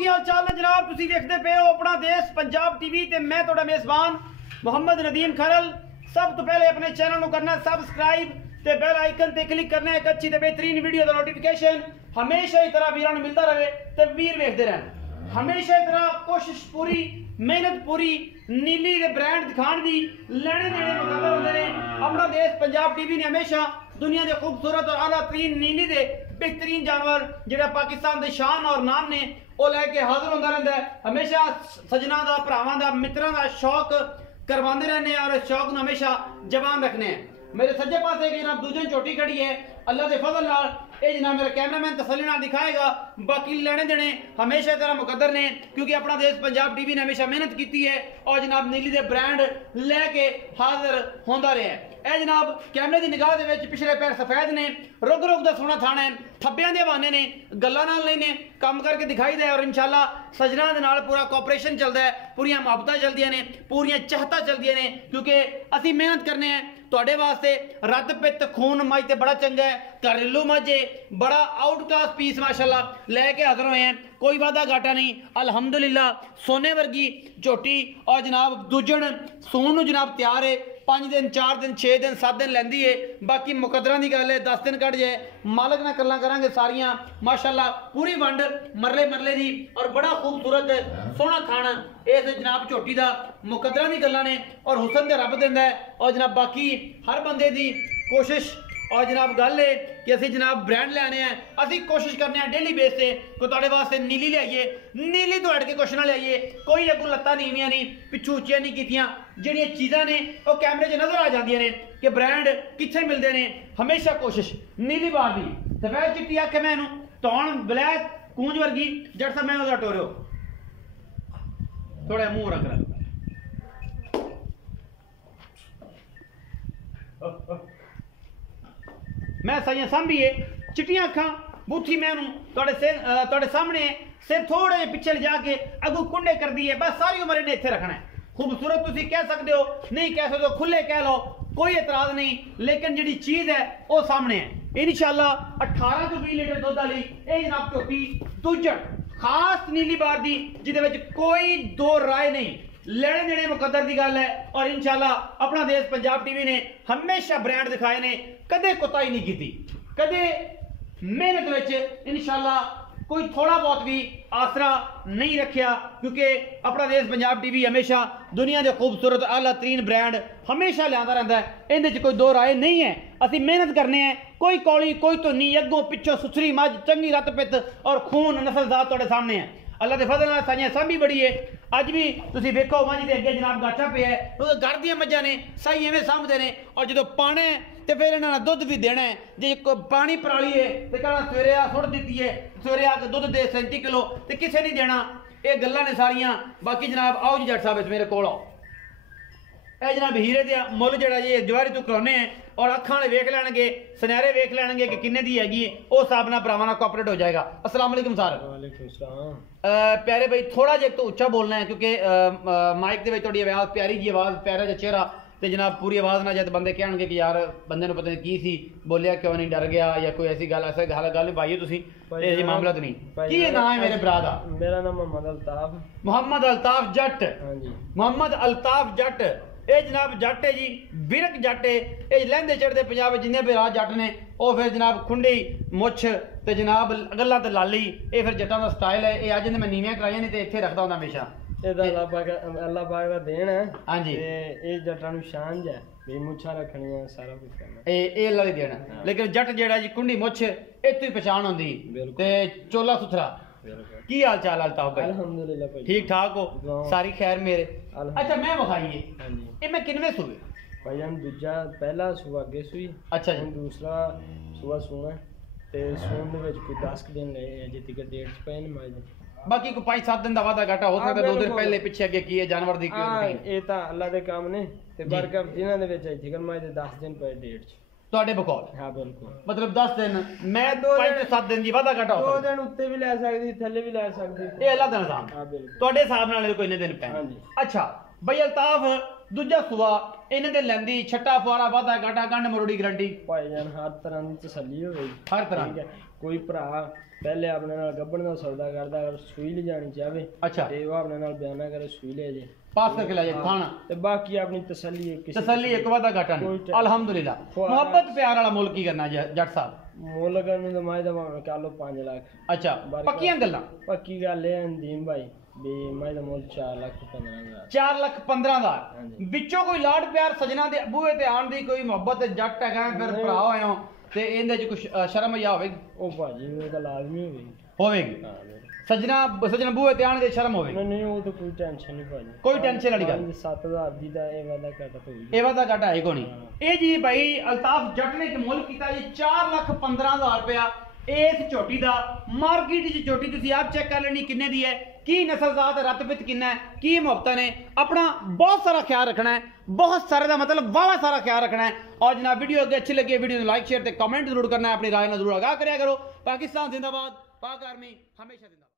की हाल चाल है जनाब। तुसी देखते पे हो अपना देश पंजाब टीवी ते मैं तुहाडा मेजबान मोहम्मद नदीम खरल। सब तो पहले अपने चैनल को करना सब्सक्राइब ते बेल आइकन ते क्लिक करना है। एक अच्छी ते बेहतरीन वीडियो का नोटिफिकेशन हमेशा ही तरह वीरां नूं मिलता रहे ते वीर वेखदे रहन। हमेशा ही तरह कोशिश पूरी मेहनत पूरी नीली दे ब्रांड दिखाने दी लेने देने मुकद्दर होंदे ने। अपना देश पंजाब टीवी ने हमेशा दुनिया के खूबसूरत और आला तरीन नीली दे बेहतरीन जानवर जेड़ा पाकिस्तान दे शान और नाम ने वो लैके हाजिर होंदा रहिंदा है। हमेशा सजना दा भरावां दा मित्रां दा शौक करवांदे रहने और इस शौक नूं हमेशा जवान रखने हैं। मेरे सज्जे पासे एक जनाब दूजे चोटी खड़ी है अल्लाह के फजल नाल। ये जनाब मेरा कैमरामैन तसल्ली नाल दिखाएगा। बाकी लेने देने हमेशा तरह मुकद्दर ने क्योंकि अपना देश पंजाब टीवी ने हमेशा मेहनत की है और जनाब नीली दे ब्रांड लैके हाजिर होंदा रहा है। ए जनाब कैमरे की निगाह दे विच पिछले पैर सफेद ने रुग रुग दा सोना थाना है थब्बियां दे बहाने ने गल्लां नाल नहीं ने काम करके दिखाई दे और इंशाल्लाह सजना दे नाल पूरा कोऑपरेशन चलदा है। पूरियां मुहब्बतां चलदियां ने पूरियां चाहतां चलदियां ने क्योंकि असीं मेहनत करने हैं तुहाडे वास्ते। रत पित्त खून मज ते बड़ा चंगा है घरेलू मज है बड़ा आउट क्लास पीस माशाल्लाह लैके हाजिर हुए हैं। कोई वादा घाटा नहीं अल्हम्दुलिल्लाह सोने वर्गी झोटी और जनाब दूजन सून नूं जनाब तैयार है। 5 दिन 4 दिन 6 दिन 7 दिन लैंदी है। बाकी मुकद्दरां दी गल है 10 दिन कट जाए मालक नाल गल्लां करांगे सारियां माशाल्लाह पूरी वंड मरले मरले दी और बड़ा खूबसूरत सोहना खाना इस जनाब झोटी दा मुकद्दरां दी गल्लां ने और हुसन दे रब दिंदा है। और जनाब बाकी हर बंदे दी कोशिश और जनाब गल है कि असी जनाब ब्रांड लैने हैं। असी कोशिश करने हैं डेली बेस से कोई तुहाडे वास्ते नीली लियाइए नीली तो हट के कुछ ना लियाइए। कोई अगू लत्तां नीवियां नहीं पिछू उच्चियां नहीं कीतियां। जिहड़ियां चीज़ां ने वो कैमरे 'च नजर आ जांदियां ने कि ब्रांड कित्थे मिलदे ने। हमेशा कोशिश नीली बार दी सफेद चिट्टी आखे मैं तौण ब्लैक कूंज वर्गी जट सा मैं ओहदा टोरियो थोड़ा मुंह रख रहा मैं सही सांभिए चिट्टियां अखा बूथी मैं तुहाडे सामने सिर थोड़े पिछे ले जाके अगू कुंडे कर दिए बस सारी उम्र इन्हें इत्थे रखना है। खूबसूरत तुसी कह सकते हो नहीं कह सकते हो खुले कह लो कोई एतराज नहीं लेकिन जिहड़ी चीज़ है वो सामने है। इंशाल्लाह 18 तो 20 लीटर दुध वाली ये जनाब झोटी दूजन खास नीली बार दी जिहदे विच कोई दो राय नहीं लेने देने मुकद्दर की गल है। और इंशाल्लाह अपना देश पंजाब टीवी ने हमेशा ब्रांड दिखाए ने कदे कोताही नहीं की कदे मेहनत विच इंशाल्लाह कोई थोड़ा बहुत भी आसरा नहीं रखा क्योंकि अपना देश पंजाब टीवी हमेशा दुनिया के खूबसूरत आला तरीन ब्रांड हमेशा लिया रहता है। इहदे च कोई दो राय नहीं है। असी मेहनत करने हैं कोई कौली कोई धुनी अगों पिछों सुथरी मझ चंगी रत पित और खून नस्लदार तुहाडे सामने है। अल्लाह के फजल नाल साइयां सांभी बड़ी है। अज भी तुसीं वेखो मंझ दे अगे जनाब गाचा पे है उस घर दी मझां ने साई इवें सामभदे ने और जो पाना है तो फिर इन्हां दुध भी देना है। जे पानी पराली है तो कहना सवेरे आ सुट दी है सवेरे आके दुध दे 37 किलो तो किसे नहीं देना। ये गल्लां ने सारियां। बाकी जनाब आओ जी जट साहब मेरे कोल आओ। ਇਹ जनाब हीरे दे मुल जिहड़ा जी जवाहरी तो कराने हैं और अखां वाले वेख लैणगे सुनहरे वेख लैणगे कि किन्ने दी हैगी उस हिसाब नाल भरावां नाल कोऑपरेट हो जाएगा। अस्सलाम वालेकुम सर। वालेकुम सलाम। प्यारे भाई थोड़ा जिहा तो उच्चा बोलना है क्योंकि माइक दे विच थोड़ी आवाज़ प्यारी जी आवाज़ प्यारा जिहा चेहरा तो जनाब पूरी आवाज़ ना जाए तो बंदे कहणगे कि यार बंदे नूं पता नहीं की सी बोलिया क्यों नहीं डर गया या कोई ऐसी गल नहीं पाइए तुसीं ये मामला तो नहीं की नाम है मेरे भरा दा? मेरा नाम मोहम्मद अल्ताफ। मोहम्मद अल्ताफ जट। हाँ जी मोहम्मद अल्ताफ जट ये जनाब जट है जी बिरक जट है। ये लहंदे चढ़ते पंजाब जिन्ने भी राज जट ने वो फिर जनाब खुंडी मुछ ते जनाब गल्ला ते लाली ये फिर जटां दा स्टाइल है। ये अज मैं नीवियां कराइयां नहीं तो इत्थे रखदा हुंदा हमेशा। अल्लाह पाक दा देन है। हाँ जी ये जटां नूं शान है भी मुछां रखणियां सारा कुछ करना ये अल्लाह दी देन है। लेकिन जट जेड़ा जी कुंडी मुछ इत्थों ही पहचान होंदी ते चोला सुथरा। की हाल चाल अल्ताफ भाई? अल्हम्दुलिल्लाह भाई ठीक ठाक हो सारी खैर मेरे? अच्छा मैं बखाइए हाँ जी ये मैं किनवे सूबे भाई हम दूजा पहला सुबह अगे सुई अच्छा जी दूसरा सुबह सुना ते सून दे विच कोई 10 दिन लगे अजे तक डेट च पे ने माज बाकी को 5-7 दिन का वादा घाटा हो सकता 2 दिन पहले पीछे अगे की है जानवर दी की हां ये ता अल्लाह दे काम ने ते बरकत जिन्हां दे विच आई चिकन माज दे 10 दिन पे डेट च ਤੁਹਾਡੇ ਬਕੌਲ? हाँ बिल्कुल मतलब 10 दिन मैं 5-7 दिन ਦੀ ਵਾਦਾ ਘਟਾ ਹੋ 2 दिन ਉੱਤੇ ਵੀ ਲੈ ਸਕਦੀ ਥੱਲੇ ਵੀ ਲੈ ਸਕਦੀ ਇਹ ਅੱਲਾ ਦਾ ਨਿਜ਼ਾਮ ਹਾਂ ਬਿਲਕੁਲ ਤੁਹਾਡੇ ਹਿਸਾਬ ਨਾਲ ਕੋਈ ਨੇ ਦਿਨ ਪੈ। ਹਾਂਜੀ ਅੱਛਾ ਬਈ ਅਲਤਾਫ ਦੂਜਾ ਸੂਆ ਇਹਨਾਂ ਦੇ ਲੈਂਦੀ ਛੱਟਾ ਫੁਆਰਾ ਵਾਧਾ ਘਾਟਾ ਗੰਢ ਮਰੋੜੀ ਗਰੰਟੀ ਭਾਈਜਾਨ ਹਰ ਤਰ੍ਹਾਂ ਦੀ ਤਸੱਲੀ ਹੋਵੇਗੀ। ਹਰ ਤਰ੍ਹਾਂ ਠੀਕ ਹੈ, ਕੋਈ ਭਰਾ ਪਹਿਲੇ ਆਪਣੇ ਨਾਲ ਗੱਭਣ ਦਾ ਸੌਦਾ ਕਰਦਾ, ਅਗਰ ਸੂਈ ਲਿਜਾਣੀ ਚਾਹਵੇ ਅੱਛਾ ਤੇ ਉਹ ਆਪਣੇ ਨਾਲ ਬਿਆਨਾ ਕਰੇ, ਸੂਈ ਲੈ ਜੇ, ਪਾਸ ਕਰਕੇ ਲੈ ਜਾ ਖਾਣਾ ਤੇ ਬਾਕੀ ਆਪਣੀ ਤਸੱਲੀ ਹੈ, ਕਿਸੇ ਤਸੱਲੀ ਇੱਕ ਵਾਧਾ ਘਾਟਾ ਕੋਈ ਨਹੀਂ। ਟੈ- ਅਲਹਮਦੁਲਿਲਾ ਮੁਹੱਬਤ ਪਿਆਰ ਵਾਲਾ ਮੁੱਲ ਕੀ ਕਰਨਾ ਜੱਟ ਸਾਹਿਬ? ਮੁੱਲ ਕਰਨ ਨੂੰ ਤਾਂ ਮੈਂ ਦਵਾਂ ਕਹ ਲਓ 5 ਲੱਖ। ਅੱਛਾ ਪੱਕੀਆਂ ਗੱਲਾਂ। ਪੱਕੀ ਗੱਲ ਇਹ ਨਦੀਮ ਭਾਈ ਵੀ ਮੈਂ ਦਾ ਮੁੱਲ 4,15,000 4,15,000 ਹਾਂਜੀ। ਵਿੱਚੋਂ ਕੋਈ ਲਾਡ ਪਿਆਰ ਸਜਣਾ ਦੇ ਬੂਹੇ ਤੇ ਆਣ ਦੀ ਕੋਈ ਮੁਹੱਬਤ ਜੱਟ ਹੈਗਾ ਫਿਰ ਨਹੀਂ। ਭਰਾ ਹੋਏ ਹੋ ਤੇ ਇਹਦੇ ਚ ਕੁਝ ਸ਼ਰਮ ਜਾਂ ਹੋਵੇਗੀ? ਉਹ ਭਾਜੀ ਉਹ ਤਾਂ ਲਾਜ਼ਮੀ ਹੋਵੇਗੀ। ਹੋਵੇਗੀ ਹਾਂ ਵੀਰ। ਸਜਣਾ ਬੂਹੇ ਤੇ ਆਣ ਦੇ ਸ਼ਰਮ ਹੋਵੇਗੀ। ਨਹੀਂ ਨਹੀਂ ਉਹ ਤਾਂ ਕੋਈ ਟੈਨਸ਼ਨ ਨਹੀਂ ਭਾਜੀ, ਕੋਈ ਟੈਨਸ਼ਨ ਵਾਲੀ ਗੱਲ 7,000 ਦੀ ਤਾਂ ਇਹ ਵਾਦਾ ਘੱਟ ਹੋਈ। ਇਹ ਵਾਦਾ ਘਾਟਾ ਹੈ ਕੋਈ ਨਹੀਂ। ਇਹ ਜੀ ਭਾਈ ਅਲਤਾਫ ਜੱਟ ਨੇ ਮੁੱਲ ਕੀਤਾ ਜੀ 4,15,000 ਰੁਪਇਆ ਇਸ ਝੋਟੀ ਦਾ। ਮਾਰਕੀਟ 'ਚ ਝੋਟੀ ਤੁਸੀਂ ਆਪ ਚੈੱਕ ਕਰ ਲੈਣੀ ਕਿੰਨੇ ਦੀ ਹੈ, ਕੀ ਨਸਲਜ਼ਾਤ ਰਤਬਤ ਕਿੰਨਾ ਹੈ, ਕੀ ਮੁਹੱਬਤਾਂ ਨੇ। ਆਪਣਾ ਬਹੁਤ ਸਾਰਾ ਖਿਆਲ ਰੱਖਣਾ ਹੈ, ਬਹੁਤ ਸਾਰੇ ਦਾ ਮਤਲਬ ਵਾਵਾ ਸਾਰਾ ਖਿਆਲ ਰੱਖਣਾ ਹੈ। और जनाब वीडियो अगर अच्छी लगी वीडियो को लाइक शेयर ते कमेंट जरूर करना है, अपनी राय ना जरूर आगाह करा करो। पाकिस्तान जिंदाबाद, पाक आर्मी हमेशा जिंदाबाद।